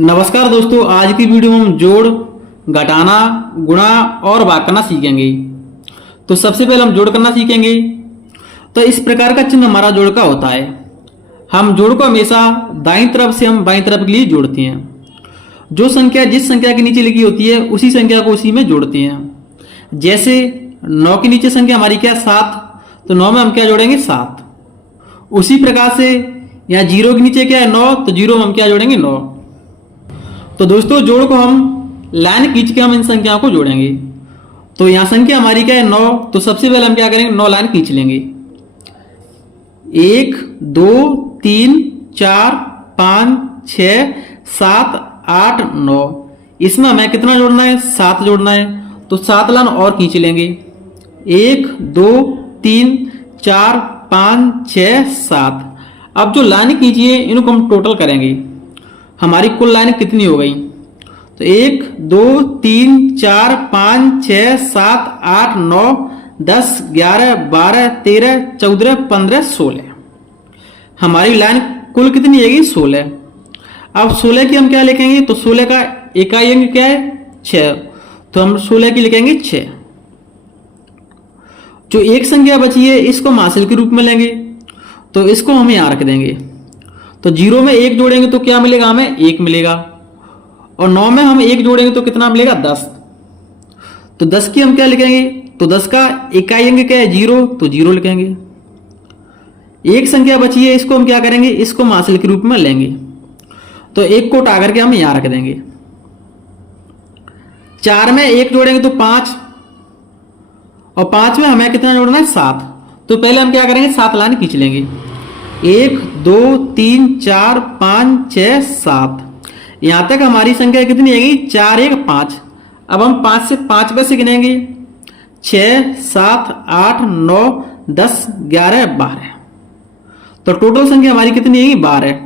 नमस्कार दोस्तों, आज की वीडियो में हम जोड़, घटाना, गुणा और भाग करना सीखेंगे। तो सबसे पहले हम जोड़ करना सीखेंगे। तो इस प्रकार का चिन्ह हमारा जोड़ का होता है। हम जोड़ को हमेशा दाईं तरफ से हम बाईं तरफ के लिए जोड़ते हैं। जो संख्या जिस संख्या के नीचे लिखी होती है उसी संख्या को उसी में जोड़ते हैं। जैसे 9 के नीचे संख्या हमारी क्या 7, तो 9 में हम क्या जोड़ेंगे 7। उसी प्रकार से यहाँ 0 के नीचे क्या है 9, तो 0 में हम क्या जोड़ेंगे 9। तो दोस्तों जोड़ को हम लाइन खींच के हम इन संख्याओं को जोड़ेंगे। तो यहां संख्या हमारी क्या है 9, तो सबसे पहले हम क्या करेंगे 9 लाइन खींच लेंगे। 1 2 3 4 5 6 7 8 9। इसमें हमें कितना जोड़ना है 7 जोड़ना है, तो 7 लाइन और खींच लेंगे। 1 2 3 4 5 6 7। अब जो लाइन खींची है इनको हम टोटल करेंगे, हमारी कुल लाइन कितनी हो गई। तो 1 2 3 4 5 6 7 8 9 10 11 12 13 14 15 16। हमारी लाइन कुल कितनी आएगी 16। अब 16 की हम क्या लिखेंगे, तो 16 का इकाई अंक क्या है 6, तो हम 16 की लिखेंगे 6। जो एक संख्या बची है इसको हम हासिल के रूप में लेंगे, तो इसको हम यहां रख देंगे। तो 0 में 1 जोड़ेंगे तो क्या मिलेगा हमें 1 मिलेगा, और 9 में हम 1 जोड़ेंगे तो कितना मिलेगा 10। तो 10 की हम क्या लिखेंगे, तो 10 का इकाई अंक क्या है 0, तो 0 लिखेंगे। एक संख्या बची है इसको हम क्या करेंगे, इसको हम हासिल के रूप में लेंगे, तो 1 को उठा करके हम यहां रख देंगे। 4 में 1 जोड़ेंगे तो 5, और 5 में हमें कितना जोड़ना है 7। तो पहले हम क्या करेंगे 7 लाइन खींच लेंगे। 1 2 3 4 5 6 7। यहां तक हमारी संख्या कितनी आएगी 4 1 5। अब हम 5 से 5 पे से गिनेंगे 6 7 8 9 10 11 12। तो टोटल संख्या हमारी कितनी आएगी 12।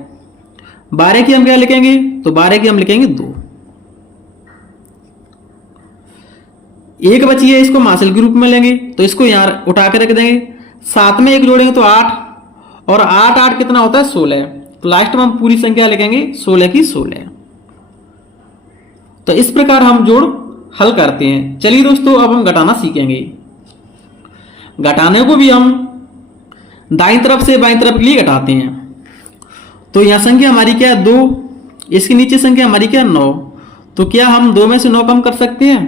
12 की हम क्या लिखेंगे, तो 12 की हम लिखेंगे 2। एक बची है इसको हम हासिल के रूप में लेंगे, तो इसको यहां उठा के रख देंगे। 7 में 1 जोड़ेंगे तो 8, और 8 8 कितना होता है 16। तो लास्ट में हम पूरी संख्या लिखेंगे 16 की 16। तो इस प्रकार हम जोड़ हल करते हैं। चलिए दोस्तों अब हम घटाना सीखेंगे। घटाने को भी हम दाईं तरफ से बाईं तरफ के लिए घटाते हैं। तो यहां संख्या हमारी क्या है 2, इसके नीचे संख्या हमारी क्या है 9। तो क्या हम 2 में से 9 कम कर सकते हैं,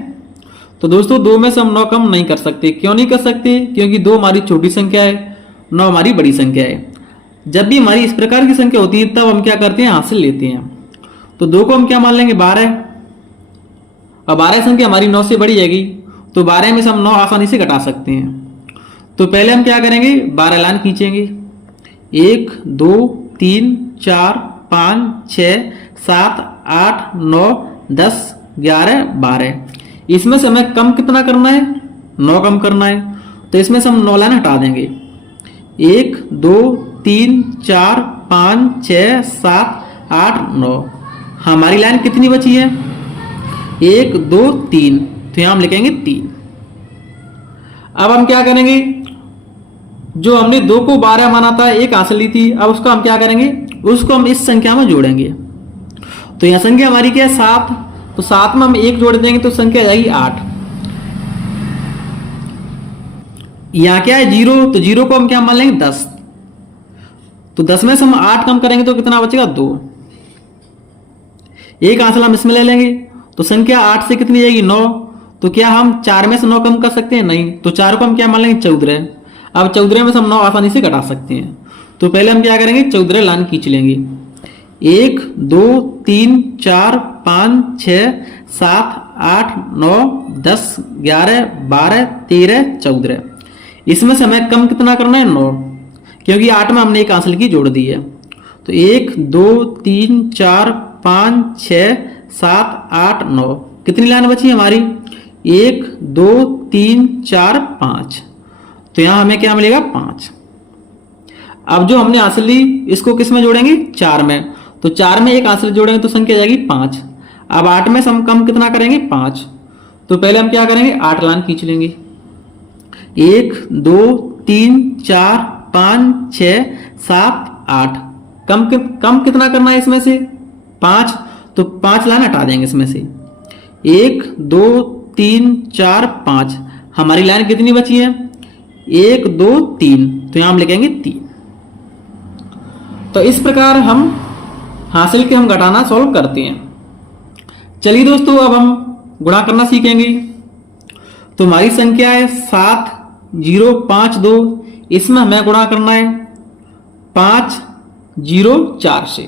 तो दोस्तों 2 में से हम 9 कम नहीं कर सकते। क्यों नहीं कर सकते, क्योंकि 2 हमारी छोटी संख्या है, 9 हमारी बड़ी संख्या है। जब भी हमारी इस प्रकार की संख्या होती है तब हम क्या करते हैं हासिल लेते हैं। तो 2 को हम क्या मान लेंगे 12, और 12 संख्या हमारी 9 से बड़ी आएगी, तो 12 में से हम 9 आसानी से घटा सकते हैं। तो पहले हम क्या करेंगे 12 लाइन खींचेंगे। 1 2 3 4 5 6 7 8 9 10 11 12। इसमें से हमें कम कितना करना है 9 कम करना है, तो इसमें से हम 9 लाइन हटा देंगे। 1 2 3 4 5 6 7 8 9। हमारी लाइन कितनी बची है 1 2 3, तो यहां हम लिखेंगे 3। अब हम क्या करेंगे, जो हमने 2 को 12 माना था, एक हासिल ली थी, अब उसको हम क्या करेंगे, उसको हम इस संख्या में जोड़ेंगे। तो यहां संख्या हमारी क्या है 7, तो 7 में हम 1 जोड़ देंगे तो संख्या आ जाएगी 8। यहां क्या है 0, तो 0 को हम क्या मान लेंगे 10। तो 10 में से हम 8 कम करेंगे तो कितना बचेगा 2। एक हासिल हम इसमें ले लेंगे, तो संख्या 8 से कितनी जाएगी 9। तो क्या हम 4 में से 9 कम कर सकते हैं, नहीं। तो 4 को हम क्या मान लेंगे 14। अब 14 में से हम 9 आसानी से घटा सकते हैं। तो पहले हम क्या करेंगे 14 लाइन खींच लेंगे। 1 2 3 4 5 6 7 8 9 10 11 12 13 14। इसमें से हमें कम कितना करना है 9, क्योंकि 8 में हमने एक हासिल की जोड़ दी है। तो 1 2 3 4 5 6 7 8 9। कितनी लाइन बची हमारी 1 2 3 4 5। तो यहां हमें क्या मिलेगा 5। अब जो हमने हासिल ली इसको किस में जोड़ेंगे 4 में। तो 4 में एक हासिल जोड़ेंगे तो संख्या जाएगी 5। अब 8 में से हम कम कितना करेंगे 5। तो पहले हम क्या करेंगे 8 लाइन खींच लेंगे। 1 2 3 4 5 6 7 8। कम कितना करना है इसमें से 5। तो 5 लाइन हटा देंगे इसमें से। 1 2 3 4 5, हमारी लाइन कितनी बची है? 1 2 3, तो यहां हम लिखेंगे 3। तो इस प्रकार हम हासिल के हम घटाना सॉल्व करते हैं। चलिए दोस्तों, अब हम गुणा करना सीखेंगे। तो हमारी संख्या है 7 0 5 2, इसमें हमें गुणा करना है 5 0 4 से।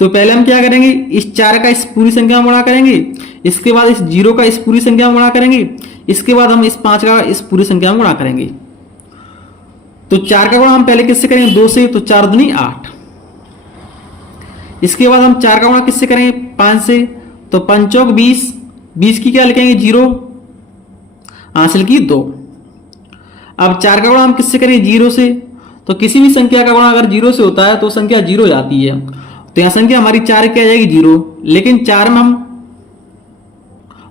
तो पहले हम क्या करेंगे, इस 4 का इस पूरी संख्या में गुणा करेंगे, इसके बाद इस 0 का इस पूरी संख्या में गुणा करेंगे, इसके बाद हम इस 5 का इस पूरी संख्या में गुणा करेंगे। तो 4 का गुणा हम पहले किससे करेंगे? 2 से, तो 4 दूनी 8। इसके बाद हम 4 का गुणा किससे करेंगे? 5 से, तो 5 चौक 20, 20 की क्या लिखेंगे? 0, हासिल की 2। अब 4 का गुणा हम किससे करेंगे? 0 से, तो किसी भी संख्या का गुणा अगर 0 से होता है तो संख्या 0 हो जाती है। तो यहां संख्या हमारी 4 क्या आ जाएगी? 0। लेकिन 4 में हम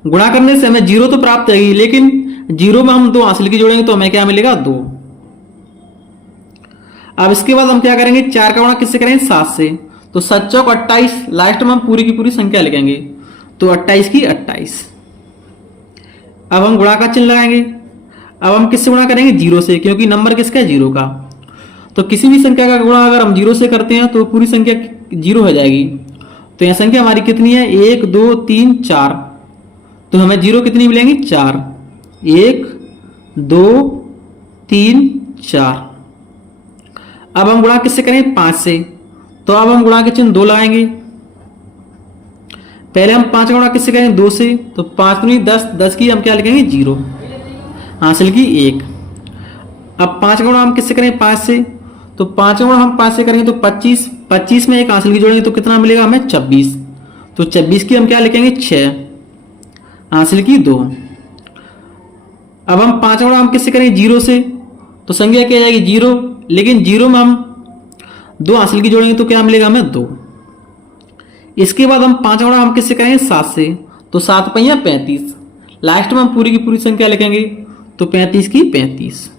गुणा करने से हमें 0 तो प्राप्त होगी, लेकिन 0 में हम 2 हासिल की जोड़ेंगे तो हमें क्या मिलेगा? 2। अब इसके बाद हम क्या करेंगे? 4 का गुणा किससे करेंगे? 7 से, तो 7 चौक 28, लास्ट में हम पूरी की पूरी संख्या लिखेंगे, तो 28 की 28। अब हम गुणा का चिन्ह लगाएंगे। अब हम किससे गुणा करेंगे? 0 से, क्योंकि नंबर किसका है? 0 का। तो किसी भी संख्या का गुणा अगर हम 0 से करते हैं तो पूरी संख्या 0 हो जाएगी। तो यह संख्या हमारी कितनी है? 1 2 3 4, तो हमें 0 कितनी मिलेंगी? 4। 1 2 3 4। अब हम गुणा किससे करेंगे? 5 से, तो अब हम गुणा के चिन्ह 2 लगाएंगे। पहले हम 5 का गुणा किससे करेंगे? 2 से, तो 5 दूनी 10, 10 की हम क्या लिखेंगे? 0, हासिल की 1। अब 5 का गुणा हम किससे करेंगे? 5 से, तो 5 का गुणा हम 5 से करेंगे तो 25, 25 में एक हासिल की जोड़ेंगे तो कितना मिलेगा हमें? 26, तो 26 की हम क्या लिखेंगे? 6, हासिल की 2। अब हम 5 का गुणा हम किससे करेंगे? 0 से, तो संख्या क्या जाएगी? 0, लेकिन 0 में हम 2 हासिल की जोड़ेंगे तो क्या मिलेगा हमें? 2। इसके बाद हम 5 गुणा हम किससे करेंगे? 7 से, तो 7 पहिया 35, लास्ट में हम पूरी की पूरी संख्या लिखेंगे, तो 35 की 35।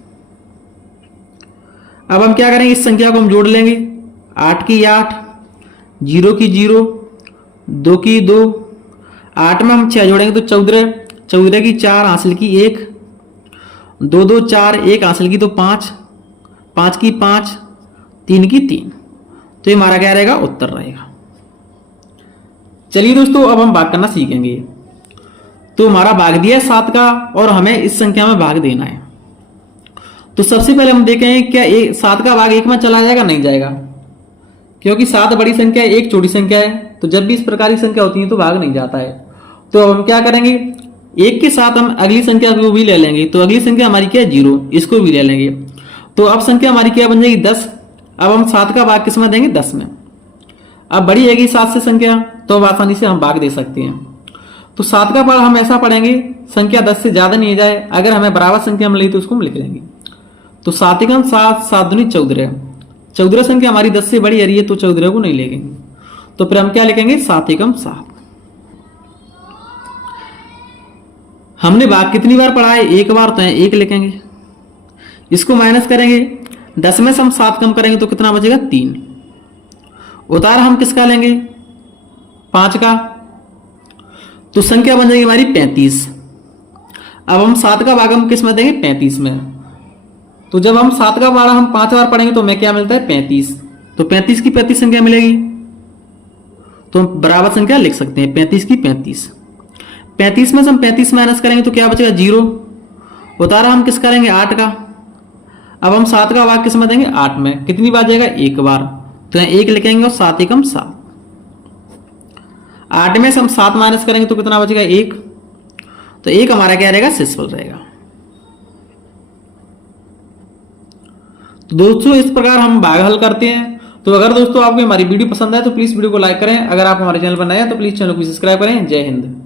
अब हम क्या करेंगे? इस संख्या को हम जोड़ लेंगे। 8 की 8, 0 की 0, 2 की 2, 8 में हम 6 जोड़ेंगे तो 14, 14 की 4, हासिल की 1, 2 2 4, 1 हासिल की तो 5, 5 की 5, 3 की 3। तो ये हमारा क्या रहेगा? उत्तर रहेगा। चलिए दोस्तों, अब हम भाग करना सीखेंगे। तो हमारा भाग दिया है 7 का और हमें इस संख्या में भाग देना है। तो सबसे पहले हम देखें क्या 7 का भाग 1 में चला जाएगा? नहीं जाएगा, क्योंकि 7 बड़ी संख्या है, 1 छोटी संख्या है। तो जब भी इस प्रकार की संख्या होती है तो भाग नहीं जाता है। तो अब हम क्या करेंगे? 1 के साथ हम अगली संख्या को भी ले लेंगे, तो अगली संख्या हमारी क्या है? 0, इसको भी ले लेंगे। तो अब संख्या हमारी क्या बन जाएगी? 10। अब हम 7 का भाग किस में देंगे? 10 में। अब बड़ी है 7 से संख्या, तो अब आसानी से हम भाग दे सकते हैं। तो 7 का भाग हम ऐसा पढ़ेंगे, संख्या 10 से ज्यादा नहीं जाए, अगर हमें बराबर संख्या मिली तो उसको हम लिख लेंगे। तो 7 एकम 7, 7 दूनी 14, 14 संख्या हमारी 10 से बड़ी आ रही है तो 14 को नहीं लिखेंगे, तो फिर हम क्या लिखेंगे? 7 एकम 7। हमने भाग कितनी बार पढ़ा है? 1 बार, तो 1 लिखेंगे। इसको माइनस करेंगे, 10 में से हम 7 कम करेंगे तो कितना बचेगा? 3। उतार हम किसका लेंगे? 5 का, तो संख्या बन जाएगी हमारी 35। अब हम 7 का भाग हम किस में देंगे? 35 में। तो जब हम 7 का भाग हम 5 बार पढ़ेंगे तो हमें क्या मिलता है? 35। तो 35 की 35 संख्या मिलेगी, तो हम बराबर संख्या लिख सकते हैं 35 की 35। 35 में से हम 35 माइनस करेंगे तो क्या बचेगा? 0। उतारा हम किस करेंगे? 8 का। अब हम 7 का भाग किस में देंगे? 8 में। कितनी बार जाएगा? 1 बार, तो यहाँ 1 लिखेंगे और 7 एकम 7। 8 में से हम 7 माइनस करेंगे तो कितना बचेगा? 1। तो 1 हमारा क्या रहेगा? शेषफल रहेगा। तो दोस्तों, इस प्रकार हम भाग हल करते हैं। तो अगर दोस्तों आपको हमारी वीडियो पसंद आए तो प्लीज वीडियो को लाइक करें। अगर आप हमारे चैनल पर नए हैं तो प्लीज चैनल को सब्सक्राइब करें। जय हिंद।